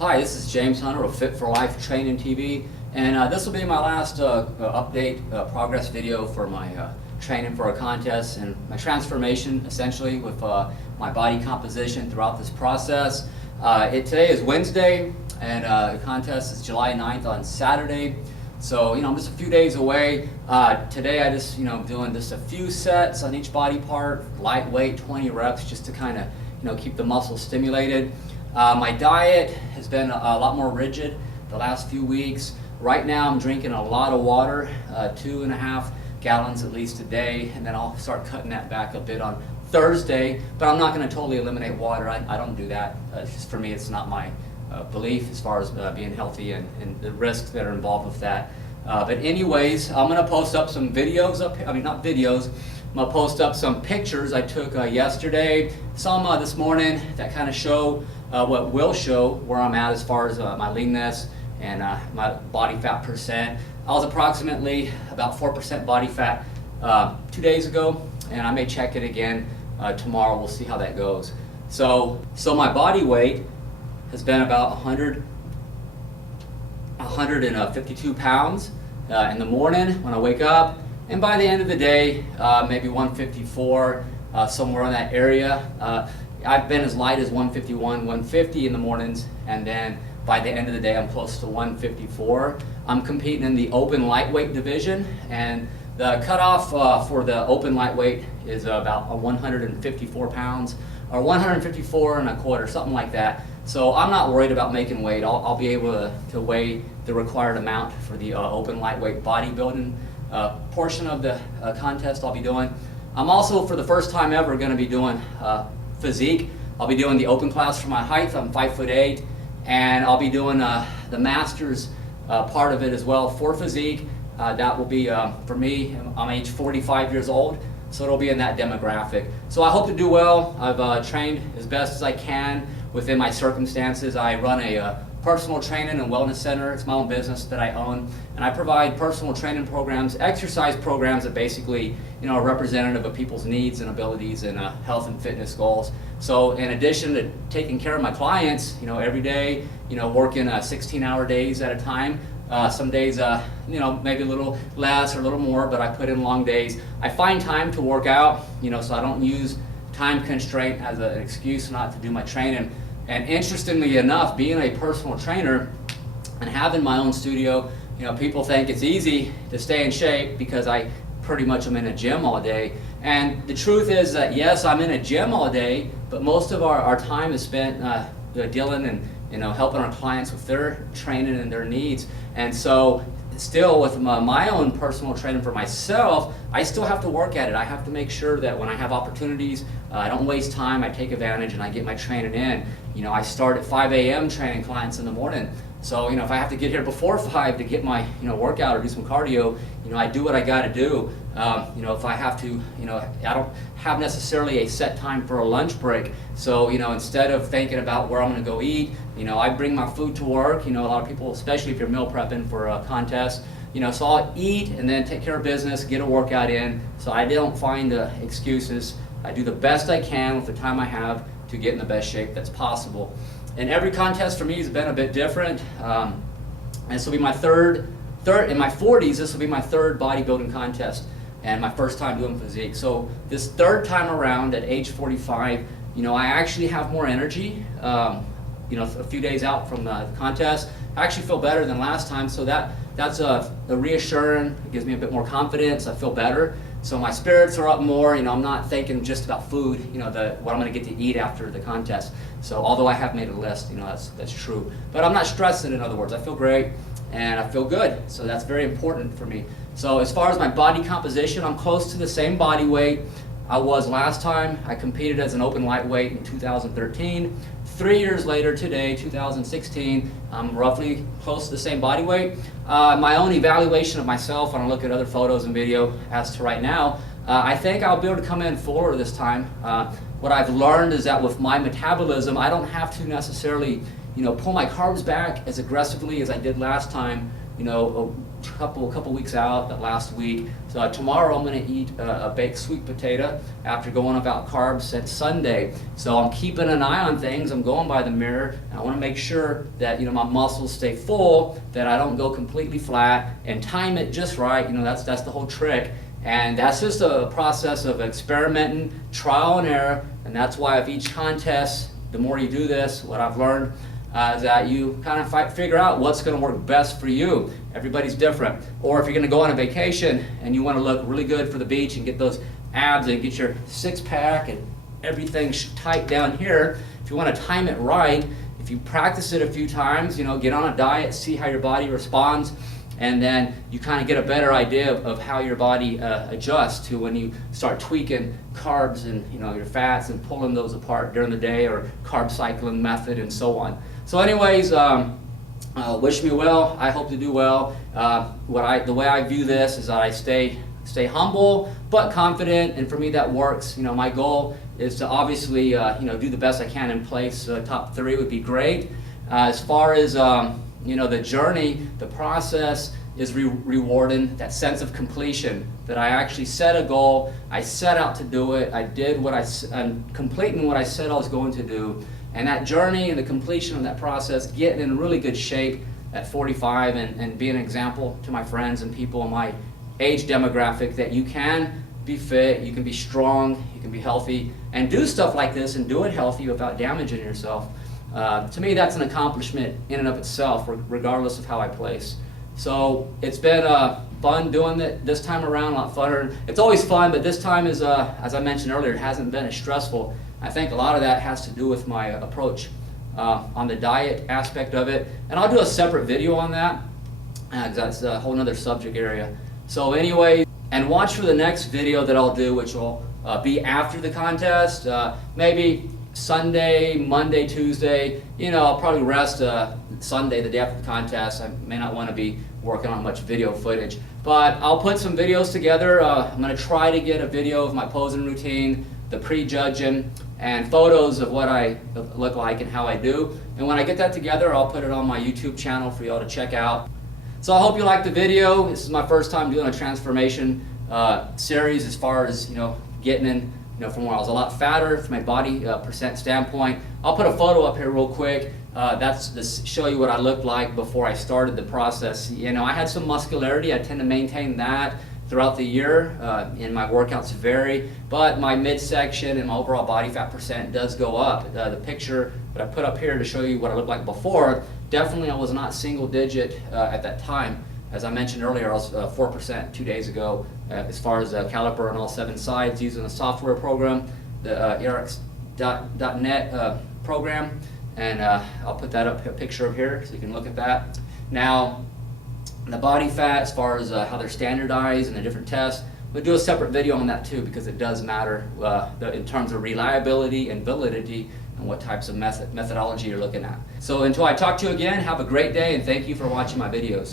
Hi, this is James Hunter of Fit for Life Training TV, and this will be my last update progress video for my training for a contest and my transformation essentially with my body composition throughout this process. Today is Wednesday, and the contest is July 9th on Saturday. So, I'm just a few days away. Today I just, doing just a few sets on each body part, lightweight, 20 reps, just to kind of, keep the muscles stimulated. My diet has been a lot more rigid the last few weeks. Right now I'm drinking a lot of water, 2.5 gallons at least a day, and then I'll start cutting that back a bit on Thursday, but I'm not going to totally eliminate water. I don't do that. It's just, for me, it's not my belief as far as being healthy and the risks that are involved with that. But anyways, I'm going to post up some videos up here. I mean, not videos. I'm going to post up some pictures I took yesterday, some this morning, that kind of show what will show where I'm at as far as my leanness and my body fat percent. I was approximately about 4% body fat 2 days ago, and I may check it again tomorrow. We'll see how that goes. So my body weight has been about 152 pounds in the morning when I wake up, and by the end of the day, maybe 154, somewhere in that area. I've been as light as 151, 150 in the mornings, and then by the end of the day I'm close to 154. I'm competing in the open lightweight division, and the cutoff for the open lightweight is about 154 pounds, or 154 1/4, something like that. So I'm not worried about making weight. I'll be able to weigh the required amount for the open lightweight bodybuilding portion of the contest I'll be doing. I'm also, for the first time ever, going to be doing Physique. I'll be doing the open class for my height. I'm 5'8", and I'll be doing the Masters part of it as well for Physique. That will be, for me, I'm age 45 years old, so it'll be in that demographic. So I hope to do well. I've trained as best as I can within my circumstances. I run a personal training and wellness center. It's my own business that I own, and I provide personal training programs, exercise programs that basically, are representative of people's needs and abilities and health and fitness goals. So in addition to taking care of my clients, every day, working 16-hour days at a time. Some days, maybe a little less or a little more, but I put in long days. I find time to work out, so I don't use time constraint as an excuse not to do my training. And interestingly enough, being a personal trainer and having my own studio, people think it's easy to stay in shape because I pretty much am in a gym all day. And the truth is that, yes, I'm in a gym all day, but most of our time is spent dealing and helping our clients with their training and their needs. And so still, with my own personal training for myself, I still have to work at it. I have to make sure that when I have opportunities, I don't waste time, I take advantage, and I get my training in. I start at 5 a.m. training clients in the morning. So, if I have to get here before 5 to get my, workout or do some cardio, I do what I got to do. If I have to, I don't have necessarily a set time for a lunch break. So, instead of thinking about where I'm going to go eat, I bring my food to work. A lot of people, especially if you're meal prepping for a contest, so I'll eat and then take care of business, get a workout in. So I don't find excuses. I do the best I can with the time I have to get in the best shape that's possible. And every contest for me has been a bit different. And this will be my third in my 40s, this will be my third bodybuilding contest and my first time doing Physique. So this third time around at age 45, I actually have more energy. A few days out from the contest, I actually feel better than last time. So that's a reassuring. It gives me a bit more confidence. I feel better. So my spirits are up more. I'm not thinking just about food, what I'm going to get to eat after the contest. So although I have made a list, that's true. But I'm not stressing, in other words. I feel great and I feel good. So that's very important for me. So as far as my body composition, I'm close to the same body weight I was last time. I competed as an open lightweight in 2013. 3 years later today, 2016, I'm roughly close to the same body weight. My own evaluation of myself, when I look at other photos and video as to right now, I think I'll be able to come in fuller this time. What I've learned is that with my metabolism, I don't have to necessarily pull my carbs back as aggressively as I did last time, a couple weeks out, that last week. So tomorrow I'm going to eat a baked sweet potato after going without carbs since Sunday. So I'm keeping an eye on things. I'm going by the mirror. And I want to make sure that my muscles stay full, that I don't go completely flat, and time it just right. That's the whole trick. And that's just a process of experimenting, trial and error. And that's why of each contest, the more you do this, what I've learned is that you kind of figure out what's going to work best for you. Everybody's different. Or if you're going to go on a vacation and you want to look really good for the beach and get those abs and get your six-pack and everything tight down here, if you want to time it right, if you practice it a few times, get on a diet, see how your body responds, and then you kind of get a better idea of how your body adjusts to when you start tweaking carbs and your fats and pulling those apart during the day, or carb cycling method and so on. So anyways, wish me well. I hope to do well. The way I view this is that I stay humble but confident, and for me that works. My goal is to obviously do the best I can in place. Top 3 would be great. As far as the journey, the process is rewarding. That sense of completion, that I actually set a goal, I set out to do it, I did I'm completing what I said I was going to do. And that journey and the completion of that process, getting in really good shape at 45 and being an example to my friends and people in my age demographic that you can be fit, you can be strong, you can be healthy, and do stuff like this and do it healthy without damaging yourself. To me, that's an accomplishment in and of itself, regardless of how I place. So it's been fun doing it this time around, a lot funner. It's always fun, but this time is, as I mentioned earlier, it hasn't been as stressful. I think a lot of that has to do with my approach on the diet aspect of it. And I'll do a separate video on that, because that's a whole nother subject area. So anyway, and watch for the next video that I'll do, which will be after the contest, maybe Sunday, Monday, Tuesday. I'll probably rest Sunday, the day after the contest. I may not want to be working on much video footage, but I'll put some videos together. I'm going to try to get a video of my posing routine, the pre-judging, and photos of what I look like and how I do. And when I get that together, I'll put it on my YouTube channel for y'all to check out. So I hope you liked the video. This is my first time doing a transformation series, as far as getting in from where I was a lot fatter from a body percent standpoint. I'll put a photo up here real quick. That's to show you what I looked like before I started the process. I had some muscularity. I tend to maintain that throughout the year, and my workouts vary, but my midsection and my overall body fat percent does go up. The picture that I put up here to show you what I looked like before, definitely I was not single digit at that time. As I mentioned earlier, I was 4% 2 days ago as far as caliper on all 7 sides using a software program, the ERX.net program, and I'll put that up, a picture of here so you can look at that. Now, the body fat, as far as how they're standardized and the different tests, we'll do a separate video on that too, because it does matter in terms of reliability and validity and what types of methodology you're looking at. So until I talk to you again, have a great day, and thank you for watching my videos.